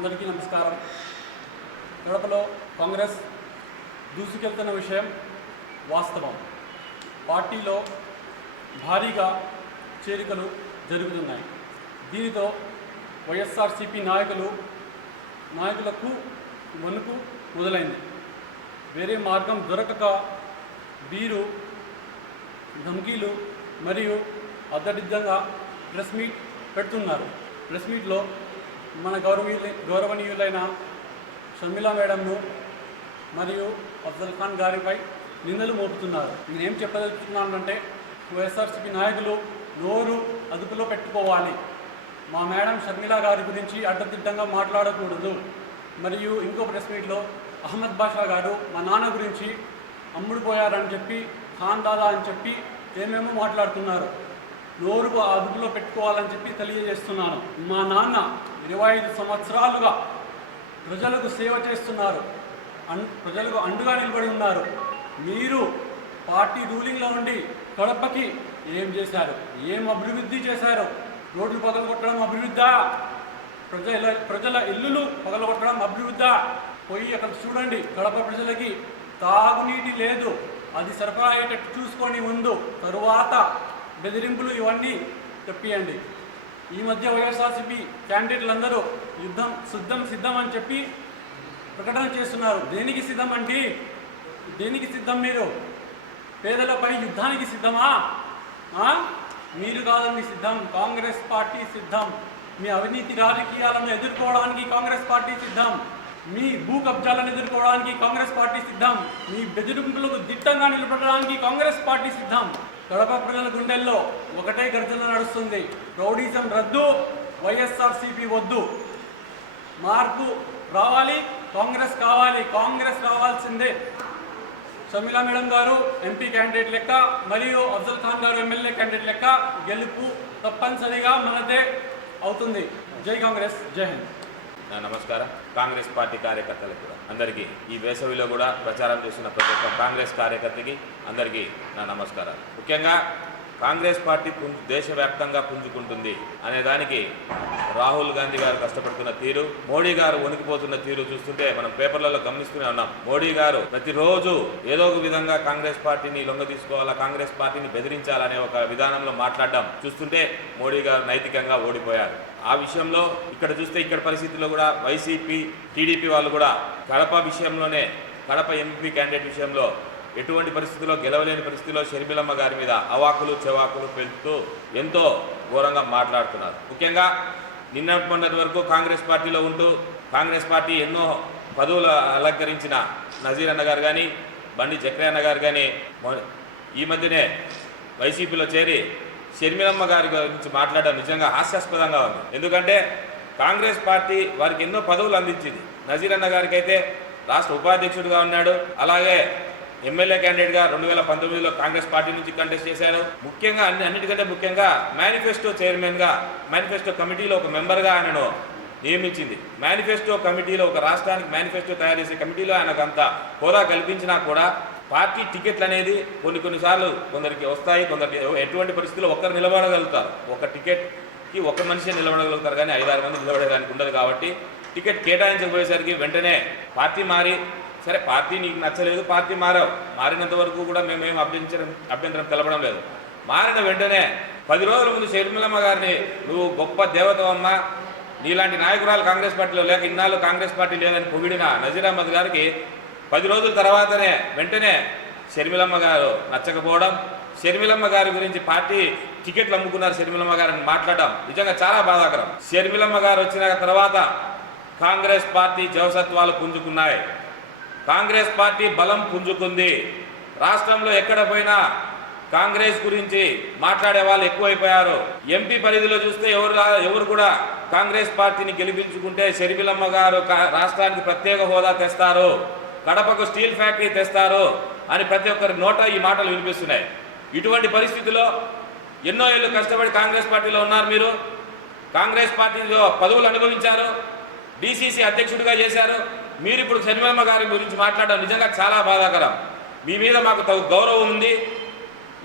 అందరికీ నమస్కారం. కడపలో కాంగ్రెస్ దూసుకెళ్తున్న విషయం వాస్తవం. పార్టీలో భారీగా చేరికలు జరుగుతున్నాయి. దీనితో వైఎస్ఆర్సీపీ నాయకులకు వణుకు మొదలైంది. వేరే మార్గం దొరకక వీరు ధమ్కీలు మరియు అద్దడిద్దంగా ప్రెస్ మీట్ పెడుతున్నారు. ప్రెస్ మీట్లో మన గౌరవనీయులైన షర్మిలా మేడంను మరియు అఫ్జల్ ఖాన్ గారిపై నిందలు మోపుతున్నారు. నేనేం చెప్పదలుచుకున్నానంటే, వైఎస్ఆర్సీపీ నాయకులు నోరు అదుపులో పెట్టుకోవాలి. మా మేడం షర్మిలా గారి గురించి అడ్డదిడ్డంగా మాట్లాడకూడదు. మరియు ఇంకో ప్రెస్ మీట్లో అహ్మద్ బాషా గారు మా నాన్న గురించి అమ్ముడు పోయారని చెప్పి, ఖాన్ దాదా అని చెప్పి ఏమేమో మాట్లాడుతున్నారు. నోరు అదుపులో పెట్టుకోవాలని చెప్పి తెలియజేస్తున్నాను. మా నాన్న 25 సంవత్సరాలుగా ప్రజలకు సేవ చేస్తున్నారు, ప్రజలకు అండుగా నిలబడి ఉన్నారు. మీరు పార్టీ రూలింగ్లో ఉండి కడపకి ఏం చేశారు? ఏం అభివృద్ధి చేశారు? రోడ్లు పగలగొట్టడం అభివృద్ధా? ప్రజల ఇల్లులు పగలగొట్టడం అభివృద్ధా? పోయి అక్కడ చూడండి, కడప ప్రజలకి తాగునీటి లేదు, అది సరఫరా అయ్యేటట్టు చూసుకొని ముందు తరువాత బెదిరింపులు ఇవన్నీ చెప్పియండి. ఈ మధ్య వైఎస్ఆర్సీపీ క్యాండిడేట్లందరూ సిద్ధం అని చెప్పి ప్రకటన చేస్తున్నారు. దేనికి సిద్ధం అండి? దేనికి సిద్ధం? మీరు పేదలపై యుద్ధానికి సిద్ధమా? మీరు కాదండి సిద్ధం, కాంగ్రెస్ పార్టీ సిద్ధం. మీ అవినీతి రాజకీయాలను ఎదుర్కోవడానికి కాంగ్రెస్ పార్టీ సిద్ధం. మీ భూ కబ్జాలను ఎదుర్కోవడానికి కాంగ్రెస్ పార్టీ సిద్ధం. మీ బెదిరింపులకు దిట్టంగా నిలబడడానికి కాంగ్రెస్ పార్టీ సిద్ధం. కడప ప్రజల గుండెల్లో ఒకటే గర్జన నడుస్తుంది. రౌడీజం రద్దు, వైఎస్ఆర్సీపీ వద్దు. మార్పు రావాలి, కాంగ్రెస్ కావాలి, కాంగ్రెస్ రావాల్సిందే. షర్మిలా మేడం గారు ఎంపీ క్యాండిడేట్ లెక్క మరియు అఫ్జల్ ఖాన్ గారు ఎమ్మెల్యే క్యాండిడేట్ లెక్క గెలుపు తప్పనిసరిగా మనదే అవుతుంది. జై కాంగ్రెస్, జై హింద్. నమస్కారం. కాంగ్రెస్ పార్టీ కార్యకర్తలకు అందరికీ, ఈ వేసవిలో కూడా ప్రచారం చేస్తున్న ప్రతి ఒక్క కాంగ్రెస్ కార్యకర్తకి అందరికీ నా నమస్కారాలు. ముఖ్యంగా కాంగ్రెస్ పార్టీ దేశవ్యాప్తంగా పుంజుకుంటుంది అనే దానికి రాహుల్ గాంధీ గారు కష్టపడుతున్న తీరు, మోడీ గారు వణికిపోతున్న తీరు చూస్తుంటే మనం పేపర్లలో గమనిస్తూనే ఉన్నాం. మోడీ గారు ప్రతిరోజు ఏదో ఒక విధంగా కాంగ్రెస్ పార్టీని లొంగ తీసుకోవాలా, కాంగ్రెస్ పార్టీని బెదిరించాలనే ఒక విధానంలో మాట్లాడడం చూస్తుంటే మోడీ గారు నైతికంగా ఓడిపోయారు. ఆ విషయంలో ఇక్కడ చూస్తే ఇక్కడ పరిస్థితుల్లో కూడా వైసీపీ టీడీపీ వాళ్ళు కూడా కడప విషయంలోనే, కడప ఎంపీ క్యాండిడేట్ విషయంలో ఎటువంటి పరిస్థితుల్లో గెలవలేని పరిస్థితిలో షర్మిలమ్మ గారి మీద అవాకులు చెవాకులు పెంచుతూ ఎంతో ఘోరంగా మాట్లాడుతున్నారు. ముఖ్యంగా మొన్నటి వరకు కాంగ్రెస్ పార్టీలో ఉంటూ కాంగ్రెస్ పార్టీ ఎన్నో పదవులు అలంకరించిన నజీర్ అన్న గారు కానీ, బండి చక్రయ్య అన్న గారు కానీ ఈ మధ్యనే వైసీపీలో చేరి షర్మిలమ్మ గారి గురించి మాట్లాడడం నిజంగా హాస్యాస్పదంగా ఉంది. ఎందుకంటే కాంగ్రెస్ పార్టీ వారికి ఎన్నో పదవులు అందించింది. నజీర్ అన్న గారికి అయితే రాష్ట్ర ఉపాధ్యక్షుడిగా ఉన్నాడు. అలాగే ఎమ్మెల్యే క్యాండిడేట్గా 2019లో కాంగ్రెస్ పార్టీ నుంచి కంటెస్ట్ చేశారు. ముఖ్యంగా అన్నిటికంటే ముఖ్యంగా మేనిఫెస్టో చైర్మన్గా, మేనిఫెస్టో కమిటీలో ఒక మెంబర్గా ఆయనను నియమించింది. మేనిఫెస్టో కమిటీలో, ఒక రాష్ట్రానికి మేనిఫెస్టో తయారు చేసే కమిటీలో ఆయనకు అంత హోదా కల్పించినా కూడా పార్టీ టికెట్లు అనేది కొన్నిసార్లు కొందరికి వస్తాయి, కొందరికి ఎటువంటి పరిస్థితుల్లో ఒక్కరు నిలబడగలుగుతారు. ఒక టికెట్కి ఒక మనిషి నిలబడగలుగుతారు, కానీ 5-6 మంది నిలబడేదానికి ఉండదు. కాబట్టి టికెట్ కేటాయించకపోయేసరికి వెంటనే పార్టీ మారి, సరే పార్టీ నీకు నచ్చలేదు, పార్టీ మారినంత వరకు కూడా మేమేం అభ్యంతరం తెలపడం లేదు. మారిన వెంటనే 10 రోజుల ముందు షర్మిలమ్మ గారిని నువ్వు గొప్ప దేవతవమ్మ, నీలాంటి నాయకురాలు కాంగ్రెస్ పార్టీలో లేక ఇన్నాళ్ళు కాంగ్రెస్ పార్టీ లేదని పొగిడిన నజీర్ అహ్మద్ గారికి 10 రోజుల తర్వాతనే వెంటనే షర్మిలమ్మ గారు నచ్చకపోవడం, షర్మిలమ్మ గారి గురించి పార్టీ టికెట్లు అమ్ముకున్నారు షర్మిలమ్మ గారిని మాట్లాడడం నిజంగా చాలా బాధాకరం. షర్మిలమ్మ గారు వచ్చిన తర్వాత కాంగ్రెస్ పార్టీ జవసత్వాలు పుంజుకున్నాయి, కాంగ్రెస్ పార్టీ బలం పుంజుకుంది. రాష్ట్రంలో ఎక్కడ పోయినా కాంగ్రెస్ గురించి మాట్లాడే వాళ్ళు ఎక్కువైపోయారు. ఎంపీ పరిధిలో చూస్తే ఎవరు కూడా కాంగ్రెస్ పార్టీని గెలిపించుకుంటే షర్మిలమ్మ గారు రాష్ట్రానికి ప్రత్యేక హోదా తెస్తారు, కడపకు స్టీల్ ఫ్యాక్టరీ తెస్తారు అని ప్రతి ఒక్కరి నోట ఈ మాటలు వినిపిస్తున్నాయి. ఇటువంటి పరిస్థితిలో ఎన్నో ఏళ్ళు కష్టపడి కాంగ్రెస్ పార్టీలో ఉన్నారు. మీరు కాంగ్రెస్ పార్టీలో పదవులు అనుభవించారు, డీసీసీ అధ్యక్షుడిగా చేశారు. మీరు ఇప్పుడు షర్మిలమ్మ గారి గురించి మాట్లాడడం నిజంగా చాలా బాధాకరం. మీ మీద మాకు గౌరవం ఉంది.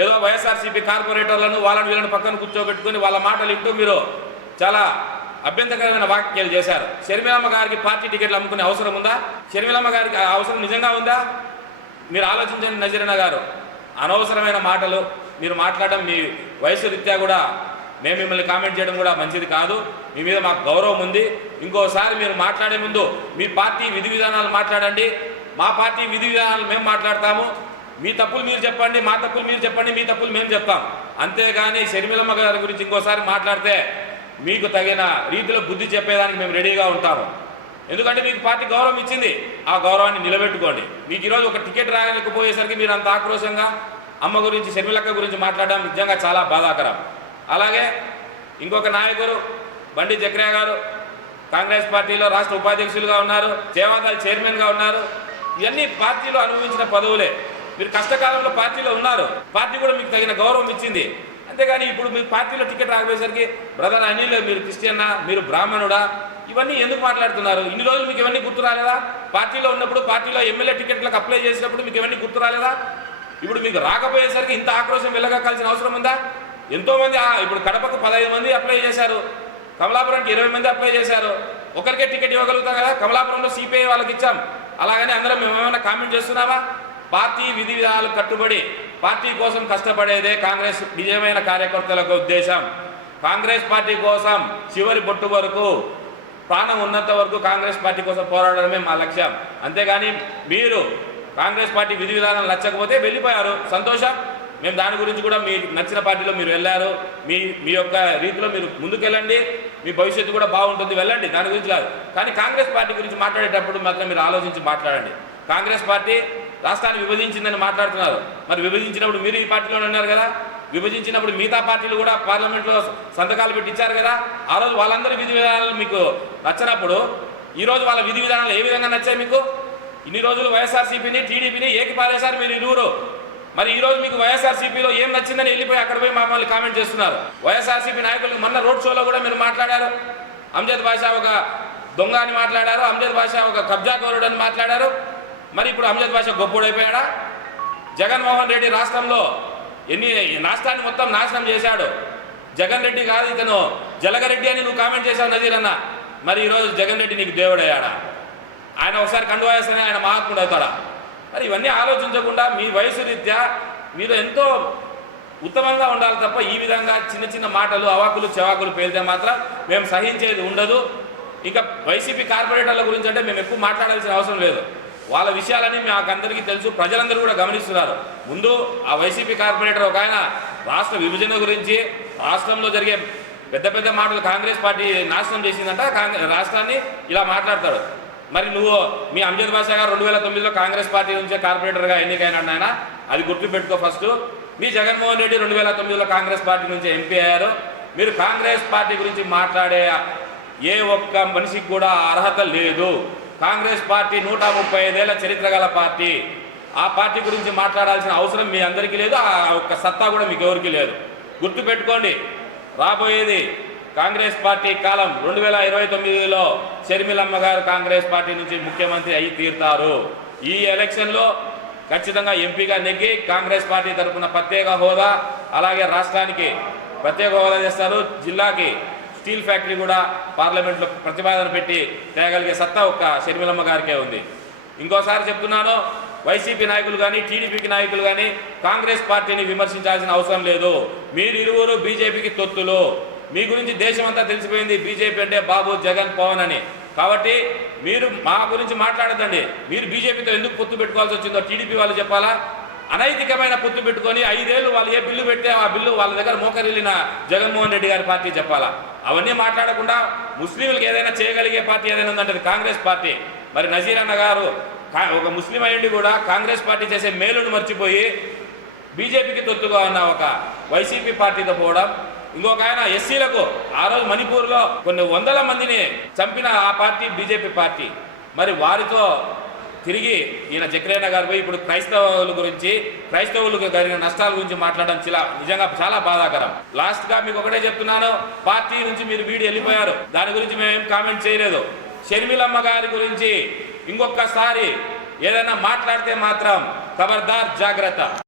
ఏదో వైఎస్ఆర్సీపీ కార్పొరేటర్లను వాళ్ళని వీళ్ళని పక్కన కూర్చోబెట్టుకుని వాళ్ళ మాటలు వింటూ మీరు చాలా అభ్యంతరకరమైన వ్యాఖ్యలు చేశారు. షర్మిలమ్మ గారికి పార్టీ టికెట్లు అమ్ముకునే అవసరం ఉందా? షర్మిలమ్మ గారికి ఆ అవసరం నిజంగా ఉందా? మీరు ఆలోచించండి నజీరన్న గారు. అనవసరమైన మాటలు మీరు మాట్లాడడం మీ వయసు రీత్యా కూడా మేము మిమ్మల్ని కామెంట్ చేయడం కూడా మంచిది కాదు. మీ మీద మాకు గౌరవం ఉంది. ఇంకోసారి మీరు మాట్లాడే ముందు మీ పార్టీ విధి విధానాలు మాట్లాడండి. మా పార్టీ విధి విధానాలు మేము మాట్లాడతాము. మీ తప్పులు మీరు చెప్పండి, మా తప్పులు మీరు చెప్పండి, మీ తప్పులు మేము చెప్తాం. అంతేగాని షర్మిలమ్మ గారి గురించి ఇంకోసారి మాట్లాడితే మీకు తగిన రీతిలో బుద్ధి చెప్పేదానికి మేము రెడీగా ఉంటాము. ఎందుకంటే మీకు పార్టీ గౌరవం ఇచ్చింది, ఆ గౌరవాన్ని నిలబెట్టుకోండి. మీకు ఈరోజు ఒక టికెట్ రాలేకపోయేసరికి మీరు అంత ఆక్రోశంగా అమ్మ గురించి షర్మిలక్క గురించి మాట్లాడడం నిజంగా చాలా బాధాకరం. అలాగే ఇంకొక నాయకుడు బండి జక్రియా గారు కాంగ్రెస్ పార్టీలో రాష్ట్ర ఉపాధ్యక్షులుగా ఉన్నారు, సేవాదళ చైర్మన్గా ఉన్నారు. ఇవన్నీ పార్టీలో అనుభవించిన పదవులే. మీరు కష్టకాలంలో పార్టీలో ఉన్నారు, పార్టీ కూడా మీకు తగిన గౌరవం ఇచ్చింది. అంతేగాని ఇప్పుడు మీకు పార్టీలో టికెట్ రాకపోయేసరికి బ్రదర్ అనిల్ మీరు క్రిస్టియన్నా, మీరు బ్రాహ్మణుడా, ఇవన్నీ ఎందుకు మాట్లాడుతున్నారు? ఇన్ని రోజులు మీకు ఇవన్నీ గుర్తు రాలేదా? పార్టీలో ఉన్నప్పుడు, పార్టీలో ఎమ్మెల్యే టికెట్లకు అప్లై చేసినప్పుడు మీకు ఇవన్నీ గుర్తు రాలేదా? ఇప్పుడు మీకు రాకపోయేసరికి ఇంత ఆక్రోశం వెళ్ళగక్కాల్సిన అవసరం ఉందా? ఎంతోమంది ఇప్పుడు కడపకు 15 మంది అప్లై చేశారు, కమలాపురానికి 20 మంది అప్లై చేశారు. ఒకరికే టికెట్ ఇవ్వగలుగుతాం కదా? కమలాపురంలో సిపిఐ వాళ్ళకి ఇచ్చాం. అలాగని అందరం మేము ఏమైనా కామెంట్ చేస్తున్నామా? పార్టీ విధి విధానాలకు కట్టుబడి పార్టీ కోసం కష్టపడేదే కాంగ్రెస్ నిజమైన కార్యకర్తలకు ఉద్దేశం. కాంగ్రెస్ పార్టీ కోసం చివరి బొట్టు వరకు, ప్రాణం ఉన్నంత వరకు కాంగ్రెస్ పార్టీ కోసం పోరాడడమే మా లక్ష్యం. అంతేగాని మీరు కాంగ్రెస్ పార్టీ విధి విధానాలు నచ్చకపోతే వెళ్ళిపోయారు, సంతోషం. మేము దాని గురించి కూడా మీ నచ్చిన పార్టీలో మీరు వెళ్ళారు, మీ యొక్క రీతిలో మీరు ముందుకెళ్ళండి, మీ భవిష్యత్తు కూడా బాగుంటుంది, వెళ్ళండి, దాని గురించి కాదు. కానీ కాంగ్రెస్ పార్టీ గురించి మాట్లాడేటప్పుడు మాత్రం మీరు ఆలోచించి మాట్లాడండి. కాంగ్రెస్ పార్టీ రాష్ట్రాన్ని విభజించిందని మాట్లాడుతున్నారు. మరి విభజించినప్పుడు మీరు ఈ పార్టీలోనే ఉన్నారు కదా? విభజించినప్పుడు మిగతా పార్టీలు కూడా పార్లమెంట్లో సంతకాలు పెట్టి ఇచ్చారు కదా? ఆ రోజు వాళ్ళందరి విధి విధానాలు మీకు నచ్చినప్పుడు ఈరోజు వాళ్ళ విధి విధానాలు ఏ విధంగా నచ్చాయి మీకు? ఇన్ని రోజులు వైఎస్ఆర్సీపీని, టీడీపీని ఏకిపారేశారు మీరు ఇరువురు. మరి ఈరోజు మీకు వైఎస్ఆర్సీపీలో ఏం నచ్చిందని వెళ్ళిపోయి అక్కడ పోయి మమ్మల్ని కామెంట్ చేస్తున్నారు. వైఎస్ఆర్సీపీ నాయకులకు మొన్న రోడ్ షోలో కూడా మీరు మాట్లాడారు. అంజద్ బాషా ఒక దొంగ అని మాట్లాడారు, అంజద్ బాషా ఒక కబ్జాకోరుడు అని మాట్లాడారు. మరి ఇప్పుడు అంజద్ బాషా గొప్పోడైపోయాడా? జగన్మోహన్ రెడ్డి రాష్ట్రంలో రాష్ట్రాన్ని మొత్తం నాశనం చేశాడు. జగన్ రెడ్డి కాదు ఇతను జలగరెడ్డి అని నువ్వు కామెంట్ చేశావు నజీర్ అన్న. మరి ఈరోజు జగన్ రెడ్డి నీకు దేవుడయ్యాడా? ఆయన ఒకసారి కండువాయేస్తేనే ఆయన మహాత్ముడు అవుతాడా? మరి ఇవన్నీ ఆలోచించకుండా మీ వయసు రీత్యా మీరు ఎంతో ఉత్తమంగా ఉండాలి తప్ప ఈ విధంగా చిన్న చిన్న మాటలు, అవాకులు చెవాకులు పేలితే మాత్రం మేము సహించేది ఉండదు. ఇంకా వైసీపీ కార్పొరేటర్ల గురించి అంటే మేము ఎక్కువ మాట్లాడాల్సిన అవసరం లేదు. వాళ్ళ విషయాలని మాకు అందరికీ తెలుసు, ప్రజలందరూ కూడా గమనిస్తున్నారు. ముందు ఆ వైసీపీ కార్పొరేటర్ ఒక ఆయన రాష్ట్ర విభజన గురించి, రాష్ట్రంలో జరిగే పెద్ద పెద్ద మాటలు కాంగ్రెస్ పార్టీ నాశనం చేసిందంట, రాష్ట్రాన్ని ఇలా మాట్లాడతాడు. మరి నువ్వు మీ అంజద్ బాషా గారు 2009లో కాంగ్రెస్ పార్టీ నుంచే కార్పొరేటర్గా ఎన్నికైనాడు ఆయన, అది గుర్తుపెట్టుకో ఫస్ట్. మీ జగన్మోహన్ రెడ్డి 2009లో కాంగ్రెస్ పార్టీ నుంచి ఎంపీ అయ్యారు. మీరు కాంగ్రెస్ పార్టీ గురించి మాట్లాడే ఏ ఒక్క మనిషికి కూడా అర్హత లేదు. కాంగ్రెస్ పార్టీ 135 ఏళ్ల చరిత్ర గల పార్టీ. ఆ పార్టీ గురించి మాట్లాడాల్సిన అవసరం మీ అందరికీ లేదు, ఆ ఒక్క సత్తా కూడా మీకు ఎవరికి లేదు. గుర్తుపెట్టుకోండి, రాబోయేది కాంగ్రెస్ పార్టీ కాలం. 2029లో షర్మిలమ్మ గారు కాంగ్రెస్ పార్టీ నుంచి ముఖ్యమంత్రి అయి తీరుతారు. ఈ ఎలక్షన్లో ఖచ్చితంగా ఎంపీగా నెగ్గి కాంగ్రెస్ పార్టీ తరఫున ప్రత్యేక హోదా, అలాగే రాష్ట్రానికి ప్రత్యేక హోదా చేస్తారు. జిల్లాకి స్టీల్ ఫ్యాక్టరీ కూడా పార్లమెంట్లో ప్రతిపాదన పెట్టి తేగలిగే సత్తా ఒక్క షర్మిలమ్మ గారికే ఉంది. ఇంకోసారి చెప్తున్నాను, వైసీపీ నాయకులు కానీ, టీడీపీకి నాయకులు కానీ కాంగ్రెస్ పార్టీని విమర్శించాల్సిన అవసరం లేదు. మీరు ఇరువురు బీజేపీకి తొత్తులు. మీ గురించి దేశమంతా తెలిసిపోయింది, బీజేపీ అంటే బాబు, జగన్, పవన్ అని. కాబట్టి మీరు మా గురించి మాట్లాడదండి. మీరు బీజేపీతో ఎందుకు పొత్తు పెట్టుకోవాల్సి వచ్చిందో టీడీపీ వాళ్ళు చెప్పాలా? అనైతికమైన పొత్తు పెట్టుకొని 5 ఏళ్ళు వాళ్ళు ఏ బిల్లు పెడితే ఆ బిల్లు వాళ్ళ దగ్గర మోకరిల్లిన జగన్మోహన్ రెడ్డి గారి పార్టీ చెప్పాలా? అవన్నీ మాట్లాడకుండా ముస్లింలకు ఏదైనా చేయగలిగే పార్టీ ఏదైనా ఉందంటే అది కాంగ్రెస్ పార్టీ. మరి నజీర్ అన్న గారు ఒక ముస్లిం అయ్యండి కూడా కాంగ్రెస్ పార్టీ చేసే మేలును మర్చిపోయి బీజేపీకి తొత్తుగా ఉన్న ఒక వైసీపీ పార్టీతో పోవడం. ఇంకొక ఆయన ఎస్సీలకు ఆ రోజు మణిపూర్లో కొన్ని 100 మందిని చంపిన ఆ పార్టీ బీజేపీ పార్టీ. మరి వారితో తిరిగి ఈయన జక్రియా గారు పోయి ఇప్పుడు క్రైస్తవులకు జరిగిన నష్టాల గురించి మాట్లాడడం నిజంగా చాలా బాధాకరం. లాస్ట్గా మీకు ఒకటే చెప్తున్నాను, పార్టీ నుంచి మీరు వీడి వెళ్ళిపోయారు, దాని గురించి మేమేం కామెంట్ చేయలేదు. షర్మిలమ్మ గారి గురించి ఇంకొకసారి ఏదైనా మాట్లాడితే మాత్రం ఖబర్దార్, జాగ్రత్త.